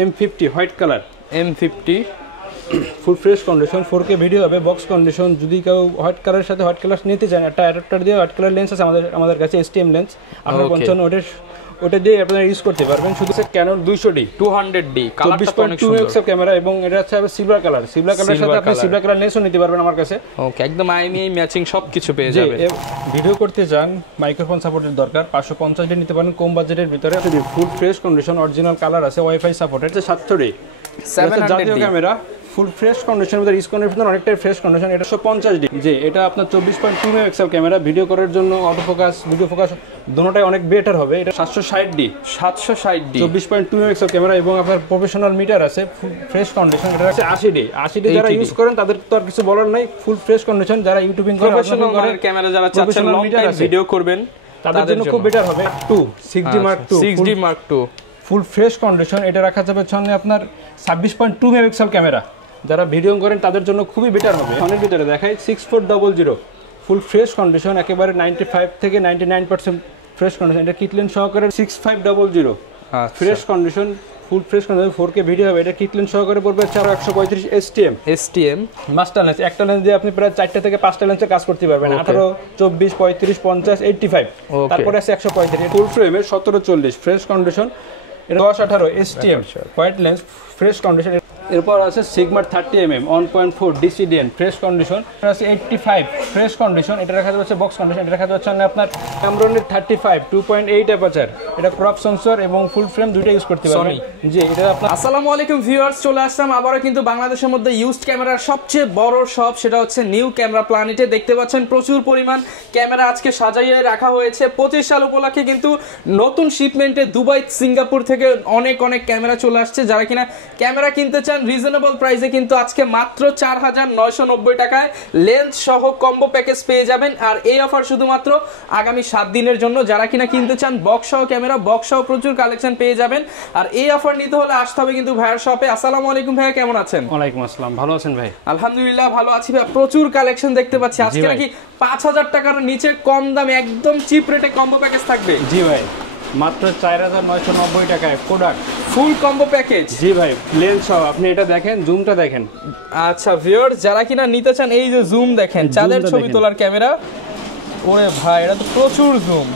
M50 white colour M50 ফুল fresh condition 4K video হবে box condition. যদি কেউ white কালারের সাথে হোয়াইট কালার নিতে চান, একটা অ্যাডাপ্টার দিয়ে হোয়াইট কালার লেন্স আছে আমাদের কাছে, STM লেন্স। আপনারা 55 ওটা দিয়ে আপনারা ইউজ করতে পারবেন। শুধু ক্যানন 200D 200D কালারটা অনেক 24.2 সুন্দর মেগাপিক্সেল ক্যামেরা এবং এটা হচ্ছে সিলভার কালার। সিলভার কালারের সাথে আপনি সিলভার কালার লেন্সও নিতে পারবেন আমার কাছে। ওকে, একদম আইএমআই ম্যাচিং সবকিছু পেয়ে যাবেন। ভিডিও করতে চান, মাইক্রোফোন সাপোর্টের দরকার, 550D নিতে পারেন কম বাজেটের ভিতরে। ফুল ফ্রেশ কন্ডিশন, অরিজিনাল কালার আছে, ওয়াইফাই সাপোর্টেড। 700D জাতীয় ক্যামেরা, ফুল ফ্রেশ কন্ডিশন ভিতরে, ইসকনের ভিতরে অনেকটাই ফ্রেশ কন্ডিশন। এটা 150D যে এটা আপনার 24.2 মেগাপিক্সেল ক্যামেরা। ভিডিও করার জন্য অটো ফোকাস, ভিডিও ফোকাস দুটোটাই অনেক বেটার হবে। এটা 760D 24.2 মেগাপিক্সেল ক্যামেরা এবং আপনার প্রফেশনাল মিটার আছে, ফুল ফ্রেশ কন্ডিশন। এটা আছে 80D যারা ইউজ করেন তাদের তো আর কিছু বলার নাই, ফুল ফ্রেশ কন্ডিশন। যারা ইউটিউবিং করেন, প্রফেশনাল ক্যামেরা যারা চাচ্ছেন লং টাইম ভিডিও করবেন তাদের জন্য খুব বেটার হবে। 6D Mark II 6D Mark II ফুল ফ্রেশ কন্ডিশন। এটা রাখা যাবে সামনে আপনার 26.2 মেগাপিক্সেল ক্যামেরা। যারা ভিডিও করেন তাদের জন্য খুবই বেটার হবে। ফোনের ভিতরে দেখাই 6400 ফুল ফ্রেশ কন্ডিশন, একেবারে 95 থেকে 99% ফ্রেশ কন্ডিশন। এটা কিটলেন সহকারে 6500 ফ্রেশ কন্ডিশন, ফুল ফ্রেশ কন্ডিশন। 4K ভিডিও হবে। এটা কিটলেন সহকারে পড়বে 135 STM মাস্টার লেন্স। একটা লেন্স দিয়ে আপনি প্রায় 4টা থেকে 5টা লেন্সে কাজ করতে পারবেন। 18, 24, 35, 50, 85, তারপরে আছে 135। ফুল ফ্রেমের 1740 ফ্রেশ কন্ডিশন। এটা 10-18 STM white lens, fresh condition. এরপর আছে সিগমার 30mm 1.4 DCDN ফ্রেশ কন্ডিশন। এটা আছে 85 ফ্রেশ কন্ডিশন। এটা রাখা যাচ্ছে বক্স কন্ডিশন। এটা রাখা যাচ্ছে আপনার ক্যামরনের 35 2.8 অ্যাপারচার। এটা ক্রপ সেন্সর এবং ফুল ফ্রেম দুইটা ইউজ করতে পারবেন। জি, এটা আপনার। আসসালামু আলাইকুম ভিউয়ার্স, চলে আসলাম আবারো কিন্তু বাংলাদেশের মধ্যে ইউজড ক্যামেরার সবচেয়ে বড় শপ, সেটা হচ্ছে নিউ ক্যামেরা প্ল্যানেটে। দেখতে পাচ্ছেন প্রচুর পরিমাণ ক্যামেরা আজকে সাজাইয়ে রাখা হয়েছে। 25 সাল উপলক্ষে কিন্তু নতুন শিপমেন্টে দুবাই, সিঙ্গাপুর থেকে অনেক ক্যামেরা চলে আসছে। যারা কিনা ক্যামেরা কিনতে চান রিজনেবল প্রাইসে কিন্তু আজকে মাত্র 4990 টাকায় লেন্স সহ কম্বো প্যাকেজ পেয়ে যাবেন। আর এই অফার শুধুমাত্র আগামী 7 দিনের জন্য। যারা কিনা কিনতে চান বক্স সহ ক্যামেরা, বক্স সহ প্রচুর কালেকশন পেয়ে যাবেন। আর এই অফার নিতে হলে আসতে হবে কিন্তু ভাইয়ার শপে। আসসালামু আলাইকুম ভাইয়া, কেমন আছেন? ওয়ালাইকুম আসসালাম, ভালো আছেন ভাই? আলহামদুলিল্লাহ ভালো আছি ভাই। প্রচুর কালেকশন দেখতে পাচ্ছি আজকে, নাকি 5000 টাকার নিচে কম দামে একদম চিপ রেটে কম্বো প্যাকেজ থাকবে? জি ভাই, মাত্র 4990 টাকায় প্রোডাক্ট ফুল কম্বো প্যাকেজ। জি ভাই, লেন্স সহ। আপনি এটা দেখেন, জুমটা দেখেন। আচ্ছা ভিউয়ার্স, যারা কিনা নিতে চান এই যে জুম দেখেন, চাঁদের ছবি তোলার ক্যামেরা। ওরে ভাই, এটা তো প্রচুর জুম।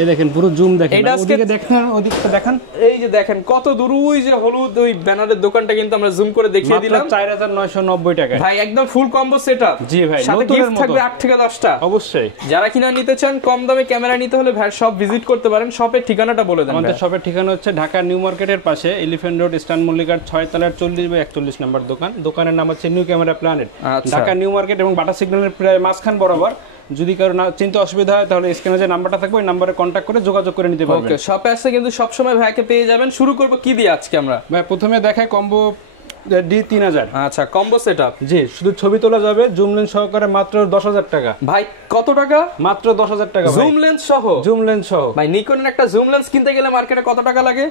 এই দেখেন পুরো জুম দেখেন, ওদিকে দেখেন, ওদিকটা দেখেন। এই যে দেখেন কত দূর, ওই যে হলুদ ওই ব্যানারের দোকানটা কিন্তু আমরা জুম করে দেখিয়ে দিলাম। 4990 টাকা ভাই, একদম ফুল কম্বো সেটআপ। জি ভাই, সাথে গিফট থাকবে 8 থেকে 10টা অবশ্যই। যারা কিনা নিতে চান কম দামে ক্যামেরা নিতে হলে ভাই শপ ভিজিট করতে পারেন। শপের ঠিকানাটা বলে দেন। আমাদের শপের ঠিকানা হচ্ছে ঢাকা নিউ মার্কেটের পাশে এলিফ্যান্ট রোড, ইস্টার্ন মল্লিকার 6 তলার 40/41 নম্বর দোকান। দোকানের নাম হচ্ছে new camera planet. Dhaka new market এবং বাটা সিগন্যালের প্রায় মাঝখান বরাবর। যদি কারো না চিন্তা অসুবিধা হয় তাহলে স্ক্রিনে যে নাম্বারটা থাকবে ওই নম্বরে কন্টাক্ট করে যোগাযোগ করে নিতে পারবেন। ওকে, শপে আসলে কিন্তু সব সময় ভাইকে পেয়ে যাবেন। শুরু করব কি দিয়ে আজকে আমরা? ভাই প্রথমে দেখাই কম্বো D3000। আচ্ছা, কম্বো সেটআপ। জি, শুধু ছবি তোলা যাবে জুম লেন্স সহকারে মাত্র 10000 টাকা। ভাই কত টাকা? মাত্র 10000 টাকা। জুম লেন্স সহ? জুম লেন্স সহ। ভাই নিকনের একটা জুম লেন্স কিনতে গেলে মার্কেটে কত টাকা লাগে?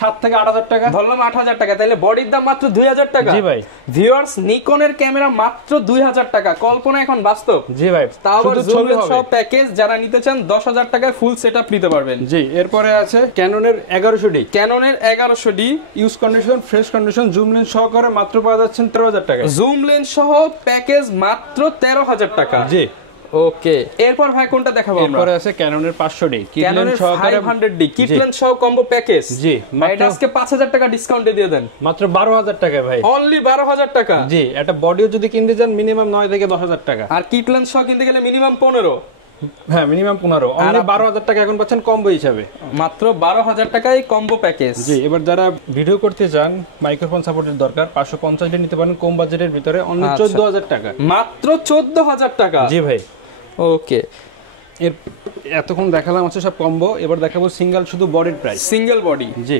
7 থেকে 8000 টাকা। ধরলাম 8000 টাকা, তাহলে বডির দাম মাত্র 2000 টাকা। জি ভাই। ভিউয়ার্স, নিকনের ক্যামেরা মাত্র 2000 টাকা, কল্পনা এখন বাস্তব। জি ভাই, তাও আবার জুম লেন্স সহ প্যাকেজ। যারা নিতে চান 10000 টাকায় ফুল সেটআপ নিতে পারবেন। জি, এরপরে আছে ক্যাননের 1100D। ক্যাননের 1100D use condition, fresh condition, zoom lens সহকারে মাত্র পাওয়া যাচ্ছে 13000 টাকা। জুম লেন্স সহ প্যাকেজ মাত্র 13000 টাকা। জি। ওকে, এরপর ভাই কোনটা দেখাবো আমরা? এরপরে আছে ক্যাননের 500D ক্যাননের 500D কিট লেন্স সহ কম্বো প্যাকেজ। জি, এটা আজকে 5000 টাকা ডিসকাউন্টে দিয়ে দেন। মাত্র 12000 টাকা ভাই। অনলি 12000 টাকা। জি, এটা বডিও যদি কিনতে যান মিনিমাম 9 থেকে 10000 টাকা। আর কিট লেন্স সহ কিনতে গেলে মিনিমাম 15। হ্যাঁ, মিনিমাম 15। অনলি 12000 টাকা এখন পাচ্ছেন কম্বো হিসাবে। মাত্র 12000 টাকায় কম্বো প্যাকেজ। জি, এবার যারা ভিডিও করতে চান, মাইক্রোফোন সাপোর্টের দরকার, 550D নিতে পারেন কম বাজেটের ভিতরে, অনলি 14000 টাকা। মাত্র 14000 টাকা। জি ভাই। ওকে, এর এতক্ষণ দেখালাম হচ্ছে সব কম্বো। এবার দেখাবো সিঙ্গেল শুধু বডির প্রাইস। Single body. জি,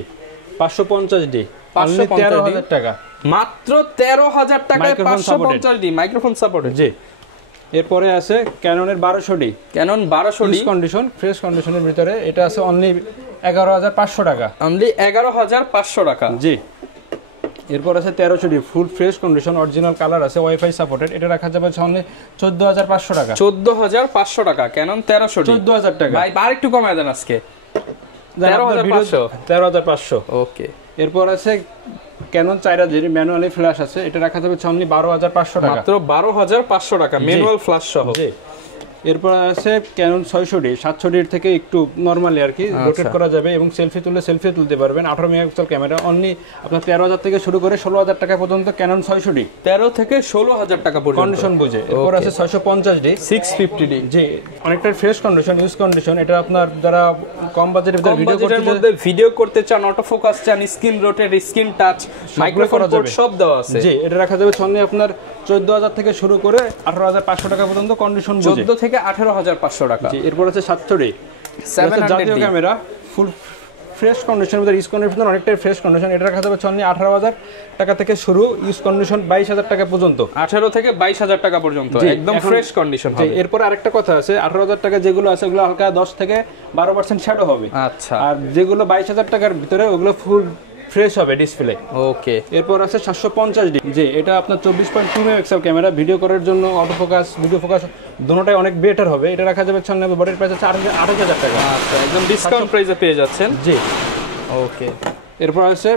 550D 13000 টাকা। মাত্র 13000 টাকায় 550D মাইক্রোফোন সাপোর্টেড। জি, এরপরে আছে ক্যাননের 1200D। Canon 1200D condition, fresh কন্ডিশনের ভিতরে। এটা আছে অনলি 11500 টাকা। অনলি 11500 টাকা। জি, এরপর আছে 1300D ফুল ফ্রেশ কন্ডিশন, অরিজিনাল কালার আছে, ওয়াইফাই সাপোর্টেড। এটা রাখা যাবে অনলি 14500 টাকা। 14500 টাকা ক্যানন 1300D। 14000 টাকা। ভাই আর একটু কমায় দেন আজকে। 13500। 13500। ওকে, এরপর আছে ক্যানন 4000 ম্যানুয়ালি ফ্ল্যাশ আছে, এটা রাখা যাবে অনলি 12500 টাকা, মাত্র 12500 টাকা ম্যানুয়াল ফ্ল্যাশ সহ। জি। এরপর আছে ক্যানন 600D 700D থেকে একটু নরমালি আর কি রোটেট করা যাবে এবং সেলফি তুলতে পারবেন। 18 মেগাপিক্সেল ক্যামেরা, অনলি আপনার 13000 থেকে শুরু করে 16000 টাকা পর্যন্ত ক্যানন 600D, 13 থেকে 16000 টাকা পর্যন্ত কন্ডিশন বুঝে। এরপর আছে 650D 650D, জি অনেকটা ফ্রেশ কন্ডিশন, ইউজ কন্ডিশন। এটা আপনার যারা কম বাজেটের ভিতরে ভিডিও করতে চান, অটো ফোকাস চান, screen rotate, screen touch, microphone port সব দেওয়া আছে। জি, এটা রাখা যাবে অনলি আপনার 14000 থেকে শুরু করে 18500 টাকা পর্যন্ত কন্ডিশন বুঝে, 14 থেকে 18500 টাকা। জি। এরপর আছে 700D 700D জাতীয় ক্যামেরা, ফুল ফ্রেশ কন্ডিশনের ভিতরে, ইউজ কন্ডিশন অনেকটাই ফ্রেশ কন্ডিশন। এটা রাখা যাবে অনলি 18000 টাকা থেকে শুরু, ইউজ কন্ডিশন 22000 টাকা পর্যন্ত, 18 থেকে 22000 টাকা পর্যন্ত একদম ফ্রেশ কন্ডিশন হবে। এরপর আরেকটা কথা আছে, 18000 টাকা যেগুলো আছে ওগুলো হালকা 10 থেকে 12% শ্যাডো হবে। আচ্ছা, আর যেগুলো 22000 টাকার ভিতরে ওগুলো ফুল ফ্রেশ হবে ডিসপ্লে। ওকে। এরপর আছে 750D, যে এটা আপনার 24.2 মেগাপিক্সেল ক্যামেরা, ভিডিও করার জন্য অটো ফোকাস, ভিডিও ফোকাস দুটোটাই অনেক বেটার হবে। এটা রাখা যাবে অনলি বডির প্রাইস আছে 8000 টাকা। আচ্ছা, একদম ডিসকাউন্ট প্রাইসে পেয়ে যাচ্ছেন। জি। ওকে। এরপর আছে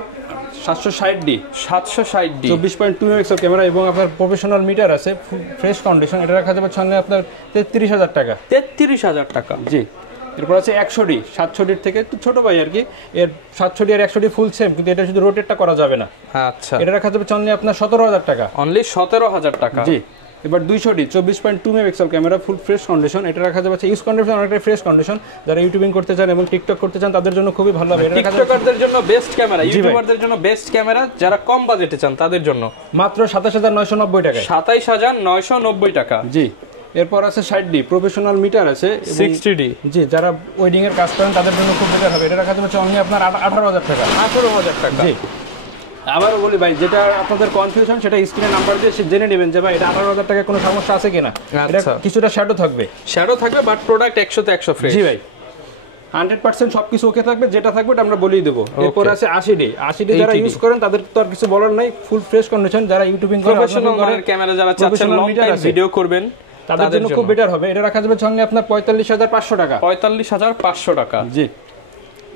760D 760D 24.2 মেগাপিক্সেল ক্যামেরা এবং আপনার প্রফেশনাল মিটার আছে, ফ্রেশ কন্ডিশন। এটা রাখা যাবে অনলি আপনার 33000 টাকা। 33000 টাকা, জি। এরপর আছে 100D 700D থেকে একটু ছোট ভাই আর কি, এর 700D আর 100D ফুল সেম, কিন্তু এটা শুধু রোটেটটা করা যাবে না। আচ্ছা, এটা রাখা যাবে অনলি আপনার 17000 টাকা, অনলি 17000 টাকা। জি। এবার 200D 24.2 মেগাপিক্সেল ক্যামেরা, ফুল ফ্রেশ কন্ডিশন। এটা রাখা যাবে ইউজ কন্ডিশন অনেকটাই ফ্রেশ কন্ডিশন। যারা ইউটিউবিং করতে চান এবং টিকটক করতে চান তাদের জন্য খুবই ভালো হবে। এটা রাখা যাবে টিকটকারদের জন্য বেস্ট ক্যামেরা, ইউটিউবারদের জন্য বেস্ট ক্যামেরা, যারা কম বাজেটে চান তাদের জন্য মাত্র 27990 টাকা, 27990 টাকা। জি। এরপর আছে 60D প্রফেশনাল মিটার আছে, 60D, জি। যারা ওয়েডিং এর কাজ করেন তাদের জন্য খুব বেটার হবে। এটা রাখা যাবে অনলি আপনার 18000 টাকা, 18000 টাকা। জি। আবারও বলি ভাই, যেটা আপনাদের কনফিউশন সেটা স্ক্রিনে নাম্বার দিয়ে জেনে নেবেন যে ভাই এটা 18000 টাকায় কোনো সমস্যা আছে কিনা। এটা কিছুটা শ্যাডো থাকবে, বাট প্রোডাক্ট 100 তে 100 ফ্রেশ। জি ভাই, 100% সবকিছু ওকে থাকবে, যেটা থাকবে এটা আমরা বলেই দেবো। এরপর আছে 80D যারা ইউজ করেন তাদের তো আর কিছু বলার নাই, ফুল ফ্রেশ কন্ডিশন। যারা ইউটিউবিং করেন, প্রফেশনাল মানের ক্যামেরা যারা চাচ্ছেন লং টাইম ভিডিও করবেন তাদের জন্য খুব বেটার হবে। এটা রাখা যাবে অনলি আপনার 45500 টাকা, 45500 টাকা, জি।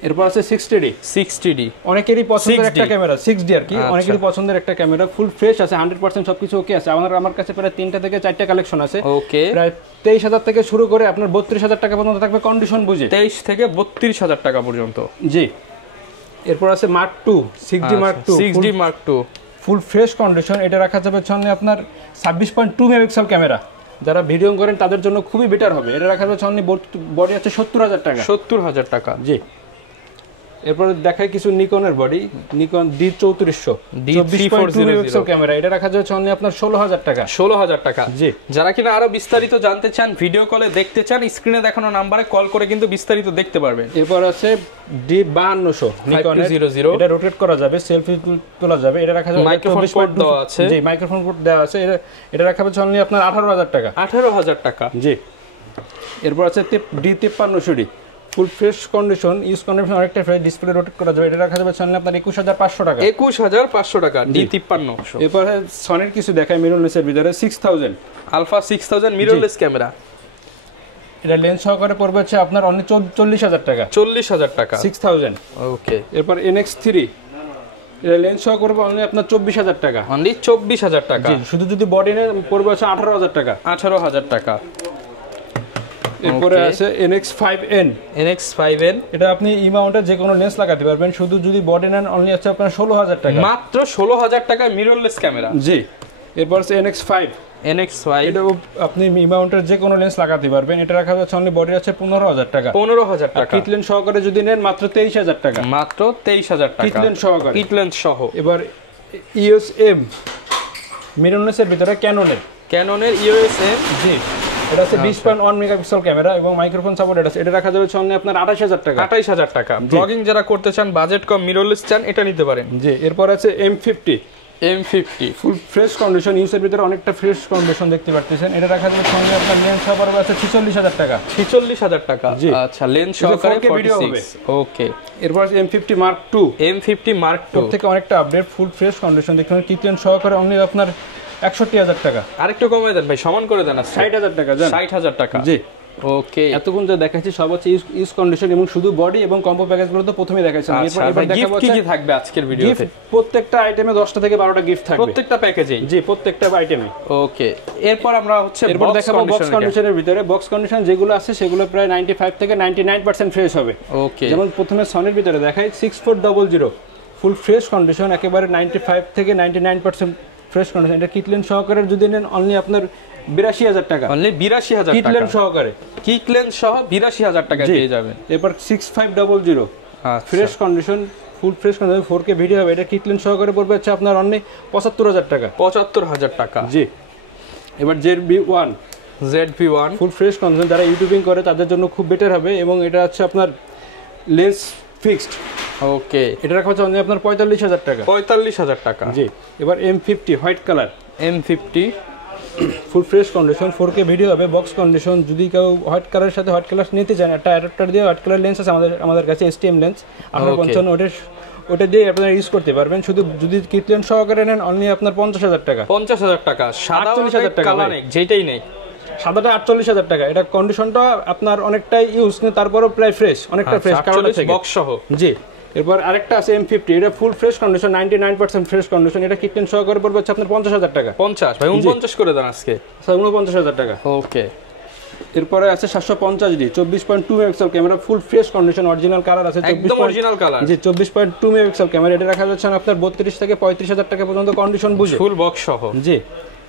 এরপর আছে 60D অনেকেরই পছন্দের একটা ক্যামেরা, 6D আর কি, অনেকেরই পছন্দের একটা ক্যামেরা, ফুল ফ্রেশ আছে, 100% সবকিছু ওকে আছে। আমার কাছে প্রায় 3টা থেকে 4টা কালেকশন আছে, ওকে। প্রায় 23000 থেকে শুরু করে আপনার 32000 টাকা পর্যন্ত থাকবে কন্ডিশন বুঝে, 23 থেকে 32000 টাকা পর্যন্ত, জি। এরপর আছে Mark II 6D Mark II ফুল ফ্রেশ কন্ডিশন। এটা রাখা যাবে অনলি আপনার 26.2 মেগাপিক্সেল ক্যামেরা, যারা ভিডিও করেন তাদের জন্য খুবই বেটার হবে। এটা রাখা যাবে অনলি বডি আছে 70000 টাকা, 70000 টাকা, জি। এরপর দেখাই কিছু নিকনের body, Nikon D3400 24.2 megapixel camera, এটা রাখা যাচ্ছে অনলি আপনার 16000 টাকা, 16000 টাকা, জি। যারা কিনা আরো বিস্তারিত জানতে চান, ভিডিও কলে দেখতে চান, স্ক্রিনে দেখানো নম্বরে কল করে কিন্তু বিস্তারিত দেখতে পারবেন। এরপর আছে D5200 নিকনের, এটা রোটেট করা যাবে, সেলফি তোলা যাবে। এটা রাখা যাবে মাইক্রোফোন পোর্ট দেওয়া আছে, জি, মাইক্রোফোন পোর্ট দেওয়া আছে। এটা রাখা যাচ্ছে অনলি আপনার 18000 টাকা, 18000 টাকা, জি। এরপর আছে D5300D ফুল ফ্রেশ কন্ডিশন, ইউজ কন্ডিশন অনেকটা ফ্রেশ, ডিসপ্লে রোটেট করা যাবে। এটা রাখা যাবে অনলি আপনার 21500 টাকা, 21500 টাকা, D5300। এরপর সনির কিছু দেখায় মিররলেসের ভিতরে 6000 আলফা 6000 মিররলেস ক্যামেরা, এটা লেন্স সহকারে পড়বে হচ্ছে আপনার অনলি 40000 টাকা, 40000 টাকা, 6000, ওকে। এরপর NX3 এটা লেন্স সহ করবে অনলি আপনার 24000 টাকা, অনলি 24000 টাকা, জি। শুধু যদি বডি নেন পড়বে হচ্ছে 18000 টাকা, 18000 টাকা। এরপরে আছে NX5N এটা আপনি ই মাউন্টে যে কোনো লেন্স লাগাতে পারবেন, শুধু যদি বডি নেন অনলি আছে আপনার 16000 টাকা, মাত্র 16000 টাকা মিররলেস ক্যামেরা, জি। এরপর আছে NX5 এটা আপনি ই মাউন্টের যে কোনো লেন্স লাগাতে পারবেন। এটা রাখা যাচ্ছে অনলি বডি আছে 15000 টাকা, 15000 টাকা, কিট লেন্স সহকারে যদি নেন মাত্র 23000 টাকা, মাত্র 23000 টাকা, কিট লেন্স সহকারে, কিট লেন্স সহ। এবার EOS M মিররলেসের ভিতরে ক্যাননের EOS M, জি। এটা আছে 20.1 মেগাপিক্সেল ক্যামেরা এবং মাইক্রোফোন সাপোর্টেড আছে। এটা রাখা যাবে অনলি আপনার 28000 টাকা, 28000 টাকা। ব্লগিং যারা করতে চান, বাজেট কম, মিররলেস চান, এটা নিতে পারেন, জি। এরপর আছে M50 ফুল ফ্রেশ কন্ডিশন, ইউজের ভিতরে অনেকটা ফ্রেশ কন্ডিশন দেখতে পাচ্ছেন। এটা রাখা যাবে অনলি আপনার লেন্স সহকারে আছে 46000 টাকা, 46000 টাকা, আচ্ছা। লেন্স সহকারে 46, ওকে। এরপর আছে M50 Mark II থেকে অনেকটা আপডেট, ফুল ফ্রেশ কন্ডিশন দেখুন, কিট লেন্স সহকারে অনলি আপনার 61000 টাকা। আরেকটু কমাই দেন ভাই, সমান করে দেন, 60000 টাকা, জান 60000 টাকা, জি। ওকে, এতক্ষণ যা দেখাচ্ছি সব হচ্ছে ইউজ কন্ডিশন এবং শুধু বডি এবং কম্বো প্যাকেজগুলো তো প্রথমেই দেখাচ্ছি। এবার দেখাবো কি থাকবে আজকের ভিডিওতে। প্রত্যেকটা আইটেমে 10টা থেকে 12টা গিফট থাকবে প্রত্যেকটা প্যাকেজেই। জি, প্রত্যেকটা আইটেমে। ওকে, এরপর আমরা হচ্ছে এরপর দেখাবো বক্স কন্ডিশনের ভিতরে। বক্স কন্ডিশন যেগুলো আছে সেগুলো প্রায় 95 থেকে 99% ফ্রেশ হবে। ওকে, যেমন প্রথমে সনির ভিতরে দেখাই 6400 ফুল ফ্রেশ কন্ডিশন, একেবারে 95 থেকে 99% ফ্রেশ কন্ডিশন। এটা কিটলেন সহকারে যদি নেন অনলি আপনার 82,000 টাকা। অনলি 82,000 টাকা কিটলেন সহকারে, কিটলেন সহ 82,000 টাকা পেয়ে যাবেন। এরপর 6500 ফ্রেশ কন্ডিশন, ফুল ফ্রেশ কন্ডিশন 4K ভিডিও হবে। এটা কিটলেন সহকারে পড়বে হচ্ছে আপনার অনলি 75,000 টাকা। 75,000 টাকা। জি, এবার ZV1 ফুল ফ্রেশ কন্ডিশন, যারা ইউটিউবিং করে তাদের জন্য খুব বেটার হবে এবং এটা হচ্ছে আপনার লেন্স ফিক্সড। ওকে, এটা রাখা হচ্ছে অনলি আপনার 45,000 টাকা। 45,000 টাকা। জি, এবার M50 হোয়াইট কালার, M50 ফুল ফ্রেশ কন্ডিশন 4K ভিডিও হবে, বক্স কন্ডিশন। যদি কেউ হোয়াইট কালারের সাথে হোয়াইট কালার নিতে চান, একটা অ্যাডাপ্টার দিয়ে হোয়াইট কালার লেন্স আছে আমাদের কাছে, STM লেন্স 1855, ওটা দিয়ে আপনারা ইউজ করতে পারবেন। শুধু যদি কিটলেন সহকারে নেন অনলি আপনার 50,000 টাকা। 50,000 টাকা। সাদা 48,000 টাকা নেই, যেটাই নেই, সাদাটা 48,000 টাকা। এটা কন্ডিশনটা আপনার অনেকটাই ইউজ, কিন্তু তারপরও প্রায় ফ্রেশ, অনেকটা ফ্রেশ কালার থেকে বক্স সহ। জি, এরপর আরেকটা আছে M50, এটা ফুল ফ্রেশ কন্ডিশন, 99% ফ্রেশ কন্ডিশন। এটা কিটলেন সহকারে পড়বে হচ্ছে আপনার 50,000 টাকা। 50 ভাই 49 করে দেন আজকে। 49,000 টাকা। ওকে, এরপরে আছে 750D 24.2 মেগাপিক্সেল ক্যামেরা, ফুল ফ্রেশ কন্ডিশন, অরিজিনাল কালার আছে, একদম অরিজিনাল কালার। জি, 24.2 মেগাপিক্সেল ক্যামেরা। এটা রাখা যাচ্ছে আপনার 32 থেকে 35,000 টাকা পর্যন্ত কন্ডিশন বুঝে, ফুল বক্স সহ। জি,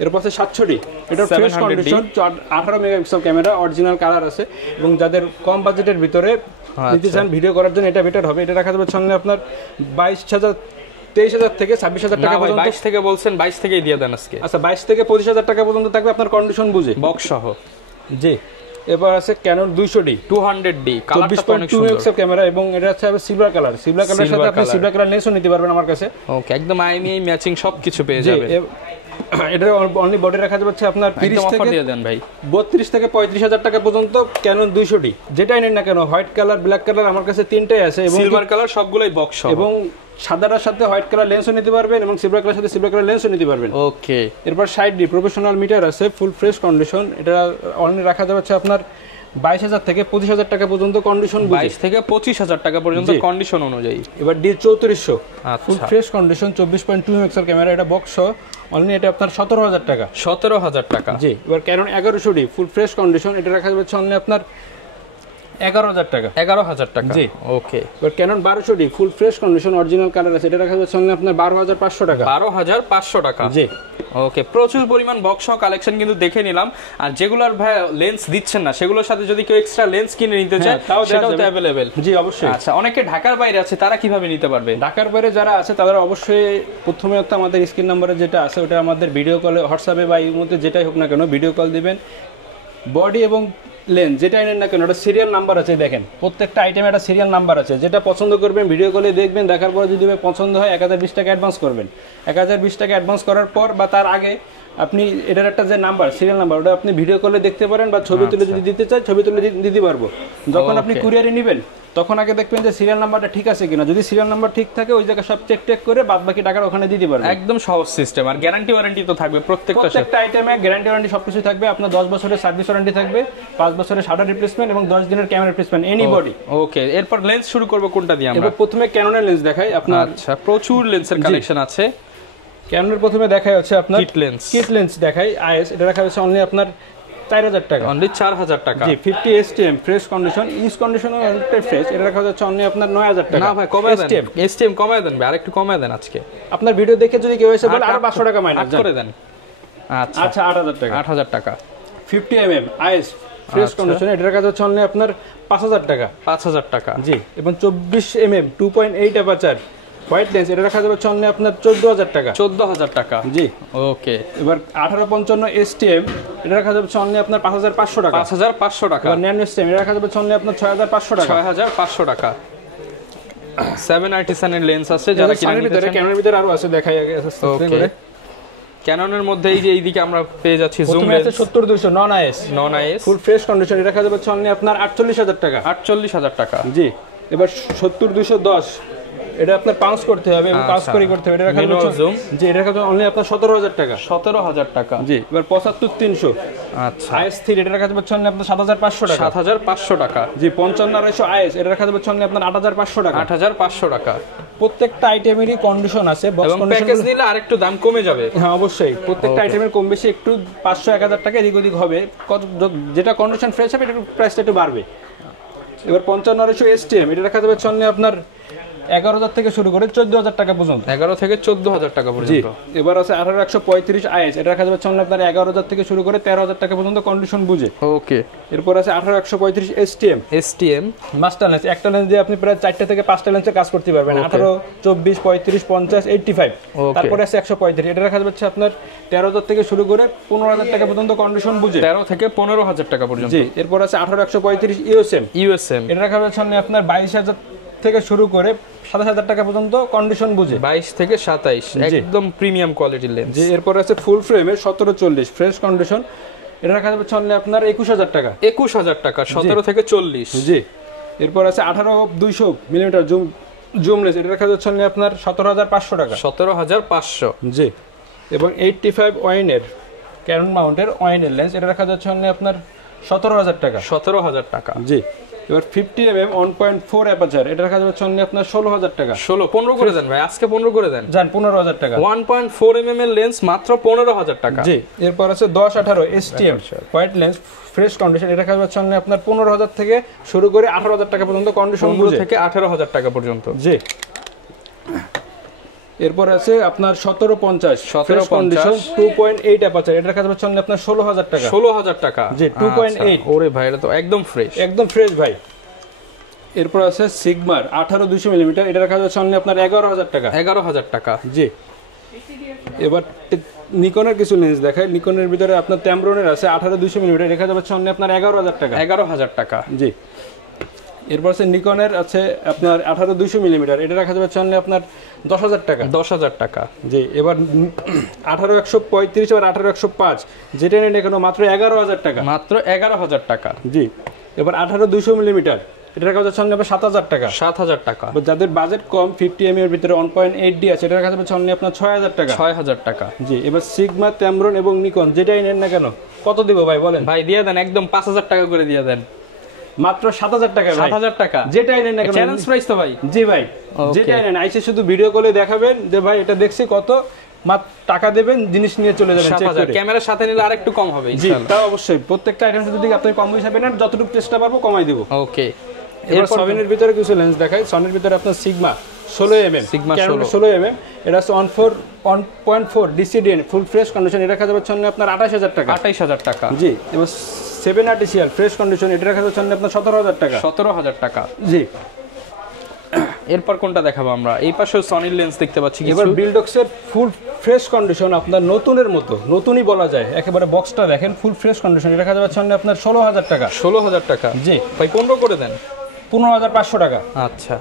এরপর আছে 700D, এটা fresh condition, 18 megapixel camera, original colour আছে এবং যাদের কম বাজেটের ভিতরে নিতে চান ভিডিও করার জন্য এটা বেটার হবে। এটা রাখা যাবে সঙ্গে আপনার 23,000 থেকে 26,000 টাকা পর্যন্ত। 22 থেকে বলছেন, 22 থেকেই দিয়ে দেন আজকে। আচ্ছা, 22 থেকে 25,000 টাকা পর্যন্ত থাকবে আপনার কন্ডিশন বুঝে, বক্স সহ। জি, এবার আছে ক্যানন 200D 200D, কালারটা তো অনেক 24.2 সুন্দর মেগাপিক্সেল ক্যামেরা এবং এটা হচ্ছে সিলভার কালার। সিলভার কালারের সাথে আপনি সিলভার কালার লেন্সও নিতে পারবেন আমার কাছে। ওকে, একদম আইএমআই ম্যাচিং সবকিছু পেয়ে যাবেন। এটা অনলি বডি রাখা যাচ্ছে আপনার 30 থেকে দিয়ে দেন ভাই 32 থেকে 35,000 টাকা পর্যন্ত ক্যানন 200D, যেটাই নেন না কেন। হোয়াইট কালার, ব্ল্যাক কালার আমার কাছে তিনটাই আছে এবং সিলভার কালার সবগুলাই বক্স সহ। এবং সাদাটার সাথে হোয়াইট কালার লেন্সও নিতে পারবেন এবং সিলভার কালারের সাথে সিলভার কালার লেন্সও নিতে পারবেন। ওকে, এরপর 60D প্রফেশনাল মিটার আছে, ফুল ফ্রেশ কন্ডিশন। এটা অনলি রাখা যাচ্ছে আপনার 22,000 থেকে 25,000 টাকা পর্যন্ত কন্ডিশন, 22 থেকে 25,000 টাকা পর্যন্ত কন্ডিশন অনুযায়ী। এবার D3400 ফুল আচ্ছা, ফ্রেশ কন্ডিশন, 24.2 মেগাপিক্সেল ক্যামেরা, এটা বক্স অনলি, এটা আপনার 17,000 টাকা। 17,000 টাকা। জি, এবার ক্যানন 1100D ফুল ফ্রেশ কন্ডিশন, এটা রাখা যাচ্ছে অনলি আপনার 11,000 টাকা। 11,000 টাকা। জি, ওকে, এবার Canon 1200D full fresh condition, original colour আছে, এটা রাখা যাচ্ছে অনলি আপনার 12,500 টাকা। 12,500 টাকা। জি, ওকে, প্রচুর পরিমাণ বক্স সহ কালেকশন কিন্তু দেখে নিলাম। আর যেগুলোর ভাই লেন্স দিচ্ছেন না, সেগুলোর সাথে যদি কেউ এক্সট্রা লেন্স কিনে নিতে চায় সেটাও তো অ্যাভেলেবেল। জি, অবশ্যই। আচ্ছা, অনেকে ঢাকার বাইরে আছে, তারা কিভাবে নিতে পারবে? ঢাকার বাইরে যারা আছে তারা অবশ্যই প্রথমে তো আমাদের স্ক্রিন নাম্বারে যেটা আছে ওটা আমাদের ভিডিও কলে, হোয়াটসঅ্যাপে বা এর মধ্যে যেটাই হোক না কেন ভিডিও কল দিবেন। বডি এবং লেন্স যেটাই নেন না কেন ওটা সিরিয়াল নাম্বার আছে, দেখেন প্রত্যেকটা আইটেমে একটা সিরিয়াল নাম্বার আছে। যেটা পছন্দ করবেন ভিডিও কলে দেখবেন, দেখার পরে যদি পছন্দ হয় 1020 টাকা অ্যাডভান্স করবেন। 1020 টাকা অ্যাডভান্স করার পর বা তার আগে আপনি এটার একটা যে নাম্বার, সিরিয়াল নাম্বার, ওটা আপনি ভিডিও কলে দেখতে পারেন বা ছবি তুলে যদি দিতে চাই ছবি তুলে দিতে পারবো। যখন আপনি কুরিয়ারে নেবেন তখন আগে দেখবেন যে সিরিয়াল নাম্বারটা ঠিক আছে কিনা। যদি সিরিয়াল নাম্বার ঠিক থাকে ওই জায়গায় সব চেক করে বাদ বাকি টাকা ওখানে দিতে পারবেন। একদম সহজ সিস্টেম। আর গ্যারান্টি ওয়ারেন্টি তো থাকবে প্রত্যেকটা আইটেমে, গ্যারান্টি ওয়ারেন্টি সবকিছু থাকবে। আপনার 10 বছরের সার্ভিস ওয়ারেন্টি থাকবে, 5 বছরের শাটার রিপ্লেসমেন্ট এবং 10 দিনের ক্যামেরা রিপ্লেসমেন্ট এনিবডি। ওকে, এরপর লেন্স শুরু করব কোনটা দিয়ে আমরা? এবার প্রথমে ক্যাননের লেন্স দেখাই আপনার। আচ্ছা, প্রচুর লেন্সের কালেকশন আছে। ক্যাননের প্রথমে দেখাই হচ্ছে আপনার কিট লেন্স দেখাই আইএস, এটা রাখা হচ্ছে অনলি আপনার 4,000 টাকা। অনলি 4,000 টাকা। জি, 50 STM fresh condition, use condition অনেকটাই ফ্রেশ। এটা রাখা যাচ্ছে অনলি আপনার 9,000 টাকা। না ভাই, কমায় দেন, STM কমায় দেন ভাই, আরেকটু কমায় দেন আজকে। আপনার ভিডিও দেখে যদি কেউ এসে বলে আরো 500 টাকা মাইনাস করে দেন। আচ্ছা, 8,000 টাকা। 8,000 টাকা। 50 mm আইএস ফ্রেশ কন্ডিশন, এটা রাখা যাচ্ছে অনলি আপনার 5,000 টাকা। 5,000 টাকা। জি, এবং 24 mm 2.8 অ্যাপারচার হোয়াইট লেন্স, এটা রাখা যাবে অনলি আপনার 14,000 টাকা। 14,000 টাকা। জি, ওকে। এবার 1855 STM, এটা রাখা যাবে অনলি আপনার 5,500 টাকা। 5,500 টাকা। এবার ন্যানো STM, এটা রাখা যাবে অনলি আপনার 6,500 টাকা। 6,500 টাকা। 7 আর্টিসানের লেন্স আছে, যারা কিনে নিতে চান। ক্যামেরার ভিতরে আরো আছে, দেখাই আগে আস্তে করে। ক্যাননের মধ্যে এই যে এইদিকে আমরা পেয়ে যাচ্ছি zoom lens 70-200 non is full fresh condition, এটা রাখা যাবে অনলি আপনার 48,000 টাকা। 48,000 টাকা। জি, এবার 70-210 এটা আপনার পাউন্স করতে হবে এবং পাউন্স করে করতে হবে। এটা রাখা Manual zoom। জি, এটা রাখা অনলি আপনার 17000 টাকা। 17000 টাকা। জি, এবার 75300। আচ্ছা, IS3 এটা রাখা যাচ্ছে অনলি আপনার 7500 টাকা। 7500 টাকা। জি, 55200 IS এটা রাখা যাচ্ছে অনলি আপনার 8500 টাকা। 8500 টাকা। প্রত্যেকটা আইটেমেরই কন্ডিশন আছে, বক্স এবং কন্ডিশন। প্যাকেজ নিলে আরেকটু দাম কমে যাবে। হ্যাঁ, অবশ্যই প্রত্যেকটা আইটেমের কম বেশি একটু 500-1000 টাকা এদিক ওদিক হবে। যেটা কন্ডিশন ফ্রেশ হবে এটার প্রাইসটা একটু বাড়বে। এবার 55200 STM এটা রাখা যাবে অনলি আপনার 11000 থেকে শুরু করে 14000 টাকা পর্যন্ত। 11 থেকে 14000 টাকা জি, পর্যন্ত। এবার আছে 18135 IS এটা রাখা যাবে অনলি আপনার 11000 থেকে শুরু করে 13000 টাকা পর্যন্ত কন্ডিশন বুঝে। ওকে। এরপর আছে 18135 STM মাস্টার লেন্স, একটা লেন্স দিয়ে আপনি প্রায় 4টা থেকে 5টা লেন্সে কাজ করতে পারবেন। 18, 24, 35, 50, 85। তারপরে আছে 135 এটা রাখা যাবে আপনার 13000 থেকে শুরু করে 15000 টাকা পর্যন্ত কন্ডিশন বুঝে। 13 থেকে 15000 টাকা পর্যন্ত। জি, এরপর আছে 18135 USM এটা রাখা যাবে সামনে আপনার 22000 থেকে শুরু করে 27000 টাকা পর্যন্ত কন্ডিশন বুঝে। 22 থেকে 27 একদম প্রিমিয়াম কোয়ালিটির লেন্স। জি, এরপর আছে ফুল ফ্রেমের 1740 ফ্রেশ কন্ডিশন এটা রাখা যাবে অনলি আপনার 21000 টাকা। 21000 টাকা 17 থেকে 40। জি, এরপর আছে 18-200 মিলিমিটার জুম লেন্স এটা রাখা যাচ্ছে অনলি আপনার 17500 টাকা। 17500। জি, এবং 85 ওয়াইনের ক্যানন মাউন্টের ওয়াইনের লেন্স এটা রাখা যাচ্ছে অনলি আপনার 17000 টাকা। 17000 টাকা। জি, এবার 50mm 1.4 অ্যাপারচার এটা রাখা যাবে অনলি আপনার 16000 টাকা। 15 করে দেন ভাই, আজকে 15 করে দেন। জান 15000 টাকা। 1.4 mm এর লেন্স মাত্র 15000 টাকা। জি, এরপর আছে 10-18 STM white lens fresh condition এটা রাখা যাবে অনলি আপনার 15000 থেকে শুরু করে 18000 টাকা পর্যন্ত কন্ডিশন 15 বুঝে। থেকে 18000 টাকা পর্যন্ত। জি, এরপর আছে আপনার 1750 ফ্রেশ কন্ডিশন 2.8 অ্যাপারচার এটা রাখা যাবে অনলি আপনার 16000 টাকা। 16000 টাকা। জি, 2.8। ওরে ভাই, এটা তো একদম ফ্রেশ। একদম ফ্রেশ ভাই। এরপর আছে সিগমার 18-200 মিলিমিটার এটা রাখা যাচ্ছে অনলি আপনার 11000 টাকা। 11000 টাকা। জি, এবার নিকনের কিছু লেন্স দেখায়। নিকনের ভিতরে আপনার ট্যামরনের আছে 18-200 মিলিমিটার দেখা যাচ্ছে অনলি আপনার 11000 টাকা। 11000 টাকা। জি, এরপর আছে নিকনের আছে আপনার 18-200 মিলিমিটার এটা রাখা যাবে অনলি আপনার 10000 টাকা। 10000 টাকা। জি, এবার 18-135 আর 18-105 যেটা নেন এখানে মাত্র 11000 টাকা। মাত্র 11000 টাকা। জি, এবার 18-200 মিলিমিটার এটা রাখা যাচ্ছে অনলি আপনার 7000 টাকা। 7000 টাকা। যাদের বাজেট কম 50mm এর ভিতরে 1.8D আছে এটা রাখা যাবে অনলি আপনার 6000 টাকা। 6000 টাকা। জি, এবার সিগমা, ট্যামরন এবং নিকন যেটাই নেন না কেন কত দিব ভাই বলেন? ভাই দিয়ে দেন, একদম 5000 টাকা করে দিয়ে দেন। মাত্র 7000 টাকা ভাই। 7000 টাকা যেটাই নেন না কেন চ্যালেঞ্জ প্রাইস তো ভাই। জি ভাই, যেটাই নেন আইসে শুধু ভিডিও কলে দেখাবেন যে ভাই এটা দেখছি কত, মাত্র টাকা দেবেন, জিনিস নিয়ে চলে যাবেন চেক 7000 করে। ক্যামেরার সাথে নিলে আরেকটু কম হবে জি, ইনশাআল্লাহ। তাও অবশ্যই প্রত্যেকটা আইটেম যদি আপনি কম হিসাবে নেন যতটুকু চেষ্টা পারবো কমাই দেব। ওকে। এবার সনির ভিতরে কিছু লেন্স দেখাই। সনির ভিতরে আপনার sigma 16mm, Sigma Canon 16 16mm এটা হচ্ছে 1.4 DCDN ফুল ফ্রেশ কন্ডিশন এটা রাখা যাবে অনলি আপনার 28000 টাকা। 28000 টাকা। জি, এবার 7 আর্টিসিয়াল ফ্রেশ কন্ডিশন এটা রাখা যাবে অনলি আপনার 17000 টাকা। 17000 টাকা। জি, এরপর কোনটা দেখাবো আমরা? এই পাশেও সনির লেন্স দেখতে পাচ্ছি কিছু। এবার বিল্ডক্সের ফুল ফ্রেশ কন্ডিশন আপনার নতুনের মতো, নতুনই বলা যায়, একেবারে বক্সটা দেখেন ফুল ফ্রেশ কন্ডিশন এটা রাখা যাবে অনলি আপনার 16000 টাকা। 16000 টাকা। জি, ভাই 15 করে দেন। 15500 টাকা। আচ্ছা,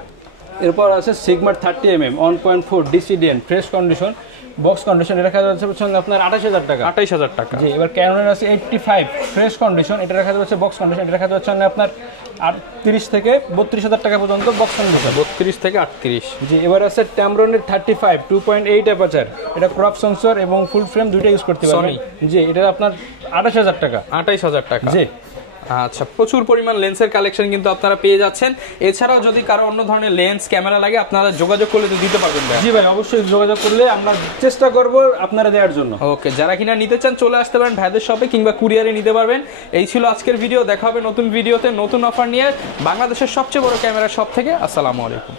এরপর আছে সিগমার 30mm 1.4 DCDN fresh condition box condition এটা রাখা যাচ্ছে আপনার 28000 টাকা। 28000 টাকা। জি, এবার ক্যাননের আছে 85 ফ্রেশ কন্ডিশন এটা রাখা যাচ্ছে বক্স কন্ডিশন এটা রাখা যাচ্ছে আপনার 38 থেকে 32000 টাকা পর্যন্ত বক্স কন্ডিশন। 32 থেকে 38। জি, এবার আছে ট্যামরনের 35 2.8 অ্যাপারচার এটা ক্রপ সেন্সর এবং ফুল ফ্রেম দুইটা ইউজ করতে পারবেন। জি, এটা আপনার 28000 টাকা। 28000 টাকা। জি, আচ্ছা, প্রচুর পরিমাণ লেন্সের কালেকশন কিন্তু আপনারা পেয়ে যাচ্ছেন। এছাড়াও যদি কারো অন্য ধরনের লেন্স ক্যামেরা লাগে আপনারা যোগাযোগ করলে তো দিতে পারবেন ভাই। জি ভাই, অবশ্যই যোগাযোগ করলে আমরা চেষ্টা করব আপনারা দেওয়ার জন্য। ওকে, যারা কিনা নিতে চান চলে আসতে পারেন ভাইদের শপে কিংবা কুরিয়ারে নিতে পারবেন। এই ছিল আজকের ভিডিও, দেখা হবে নতুন ভিডিওতে নতুন অফার নিয়ে বাংলাদেশের সবচেয়ে বড় ক্যামেরা শপ থেকে। আসসালামু আলাইকুম।